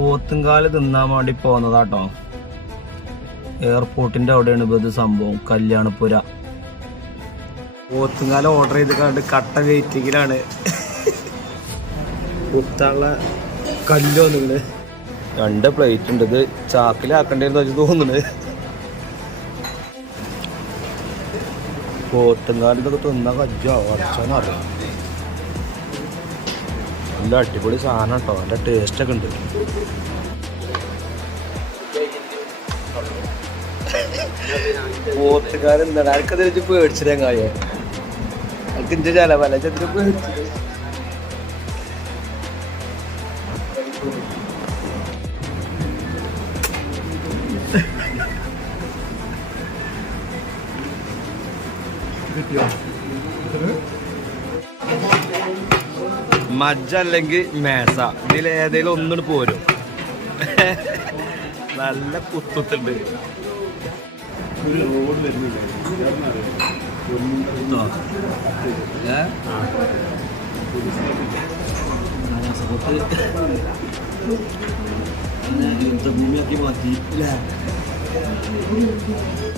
പോത്തുംകാല് തിന്നാൻ വേണ്ടി പോന്നതാട്ടോ. എയർപോർട്ടിന്റെ അവിടെയാണ് ഇത് സംഭവം. കല്യാണപ്പുര. പോത്തുംകാല ഓർഡർ ചെയ്ത് കണ്ട് കട്ട വെയിറ്റിങ്ങിലാണ്. കുത്താനുള്ള കല്ലോ നിങ്ങള് 2 പ്ലേറ്റ് ഉണ്ട്. ഇത് ചാക്കിലാക്കണ്ടേന്ന് വെച്ച് തോന്നുന്നത്. പോത്തുംകാല് ഇതൊക്കെ തിന്നാൻ കജ്ജോ അടച്ചോന്നറിയാം. നല്ല അടിപൊളി സാധനം കേട്ടോ. നല്ല ടേസ്റ്റൊക്കെ ഉണ്ട്. പോത്തുകാരൻ എന്താണ് ആർക്കത് വെച്ച് പേടിച്ചിട്ടേ കായ എനിക്ക് ഇഞ്ച ചെലവല്ല ചെറിയ പേടിച്ചത്. മജ്ജ അല്ലെങ്കിൽ മേസ ഇതിലേതെങ്കിലും ഒന്നും പോരും. നല്ല കുത്തുണ്ട്. യുദ്ധഭൂമിയാക്കി മാറ്റി.